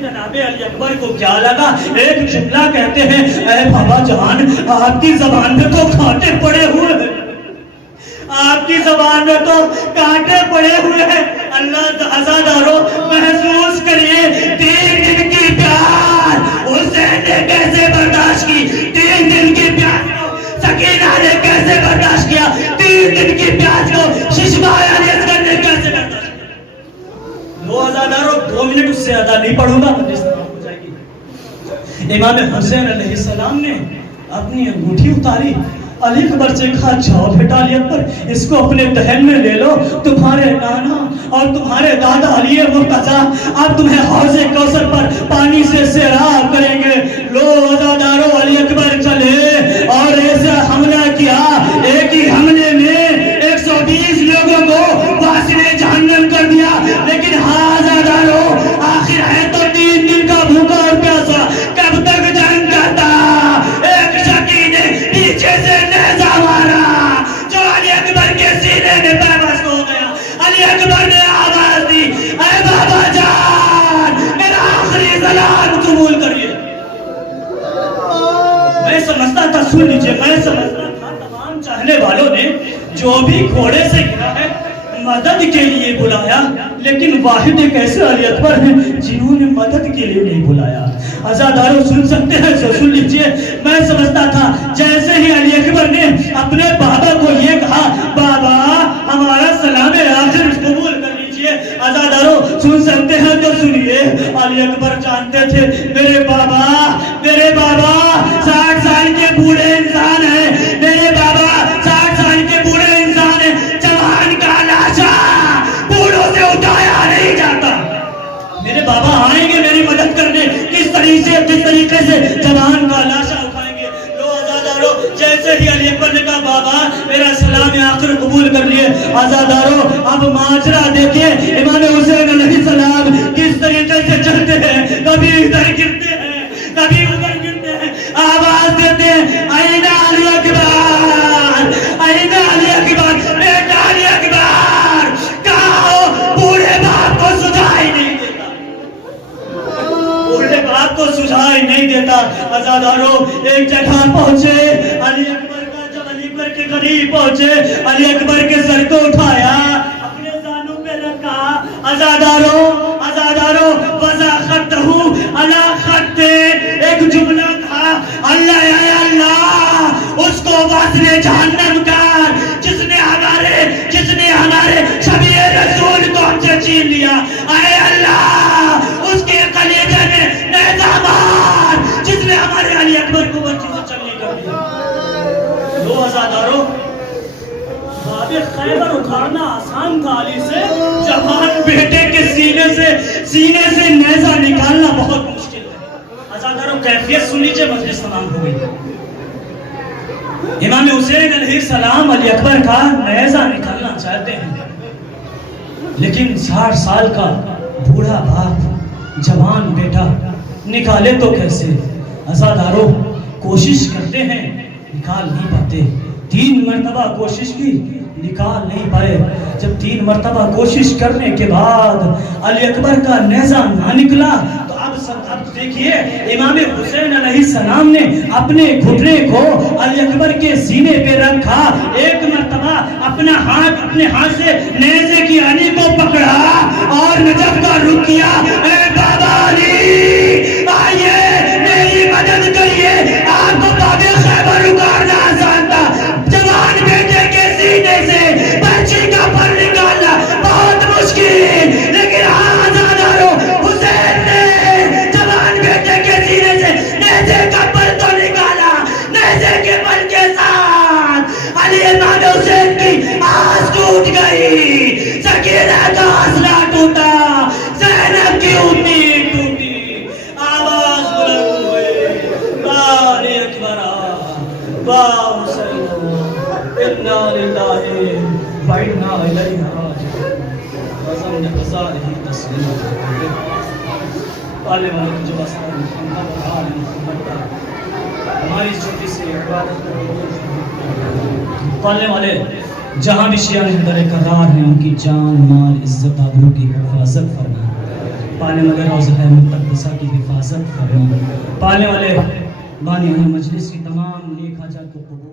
جناب علی اکبر کو کیا لگا؟ ایک جملہ کہتے ہیں اے بابا جان آپ کی زبان میں تو کانٹے پڑے ہوئے ہیں، آپ کی زبان میں تو کانٹے پڑے ہوئے ہیں۔ اللہ عزادارو محسوس کریے 3 دن کی پیار حسین نے کیسے برداشت کی، 3 دن کی پیار کو سکینہ نے کیسے برداشت کیا، 3 دن کی پیار کو ششماء علی اصغر نے کیسے برداشت کیا۔ 2000 2 منٹ اس سے زیادہ نہیں پڑھوں گا، مجلس تمام ہو جائے گی۔ امام حسین علیہ السلام نے اپنی انگوٹھی اتاری، علی اکبر سے کہا جاؤ بیٹا علی اکبر اس کو اپنے دہن میں لے لو، تمہارے نانا اور تمہارے دادا علی مرتضیٰ اب تمہیں حوض کوثر پر پانی سے سیراب کریں گے۔ لو عزادارو علی اکبر چلے اور ایسا حملہ کیا، ایک ہی حملے میں 120 لوگوں کو واسل جہنم کر دیا۔ لیکن ہاں عزادارو آخر ہے تو 3 دن کا بھوکا اور پیاسا، کب تک جنگ کرتا؟ ایک شکی نے پیچھے سے نیزہ مارا جو علی اکبر کے سینے میں پیوست ہو گیا۔ علی اکبر نے آواز دی اے بابا جان میرا آخری سلام قبول کریے۔ میں سمجھتا تھا، سن لیجئے، میں سمجھتا تھا تمام چاہنے والوں نے جو بھی گھوڑے سے گرا ہے مدد کے لیے بلایا، لیکن واحد ایک ایسے علی اکبر ہیں جنہوں نے مدد کے لیے نہیں بلایا۔ عزادارو سن سکتے ہیں جو سن لیجئے، میں سمجھتا تھا جیسے ہی علی اکبر نے اپنے بابا کو یہ کہا بابا ہمارا سلام آخر قبول کر لیجئے، عزادارو سن سکتے ہیں تو سنیے، علی اکبر جانتے تھے میرے بابا 60 سال کے بوڑھے انسان ہیں، میرے بابا 60 سال کے بوڑھے انسان ہیں، جوان کا لاشا بوڑھوں سے اٹھایا نہیں جاتا۔ میرے بابا آئیں گے میری مدد کرنے، کس طریقے سے جوان کا لاشا اٹھائیں گے۔ لو عزادارو جیسے ہی علی اکبر نے کہا بابا میرا سلام آخر قبول کر لیے، عزادارو اب ماجرا دیکھیں امام حسین علیہ السلام کس طریقے سے چلتے ہیں، کبھی ادھر گرتے ہیں کبھی ادھر گرتے ہیں، آواز دیتے ہیں اینہ علی اکبر، اینہ علی اکبر، بیٹا علی اکبر کہاں؟ بوڑھے باپ کو سجائی نہیں دیتا، بوڑھے باپ کو سجائی نہیں دیتا۔ عزادارو ایک جگہ پہنچے علی اکبر کا، جب علی اکبر کے قریب پہنچے علی اکبر کے سر کو اٹھایا اپنے زانوں پہ رکھا۔ عزادارو وضع خطہو علی خط، ایک جملہ تھا اللہ اے اللہ اس کو واسل جہنم کر جس نے ہمارے شبیہ رسول کو ہم سے چھین لیا، اے اللہ اس کے کلیجے میں نیزہ مار جس نے ہمارے علی اکبر کو بچی سے چلنے کر دیا۔ دو عزادارو باب خیبر اٹھارنا آسان تھا علی سے، جوان بیٹے کے سینے سے نیزہ نکالنا بہت مشکل ہے۔ عزادارو کیفیت سن لیجئے، مجلس تمام ہو گئی۔ امام حسین علیہ السلام علی اکبر کا نیزہ نکالنا چاہتے ہیں، لیکن 60 سال کا بوڑھا باپ جوان بیٹا نکالے تو کیسے؟ عزادارو کوشش کرتے ہیں نکال نہیں پاتے، 3 مرتبہ کوشش کی نکال نہیں پائے۔ جب 3 مرتبہ کوشش کرنے کے بعد علی اکبر کا نیزہ نہ نکلا تو اب دیکھیے امام حسین علیہ السلام نے اپنے گھٹنے کو علی اکبر کے سینے پہ رکھا، ایک مرتبہ اپنے ہاتھ سے نیزے کی علی کو پکڑا اور نجف کا رخ کیا، اے بابا علی آئیے میری مدد کریے، آپ کو باب خیبر اگارنا آسان تھا، جوان بیٹے کے سینے سے پرچی کا پر نکالنا بہت مشکل، لیکن عزادارو حسین نے جوان بیٹے کے سینے سے نیزے کا پر تو نکالا، نیزے کے پر کے ساتھ علی امام حسین کی آس ٹوٹ گئی، سکینہ کا حوصلہ ٹوٹا، زینب کی امید ٹوٹی، آواز بلند ہوئی علی اکبر با حسین انا للہ و انا الیہ راجعون، قسم نے قصارہ تسلیم پالے والے کی جو واسطہ محمد اور آل محمد کا ہماری چھوٹی سی عبادت پالنے والے جہاں بھی شیعہ در قرار ہیں ان کی جان مال عزت آبرو کی حفاظت فرما، پالنے والے روضہ مقدسہ کی حفاظت فرما، پالنے والے بانیان مجلس کی تمام نیک حاجات کو قبول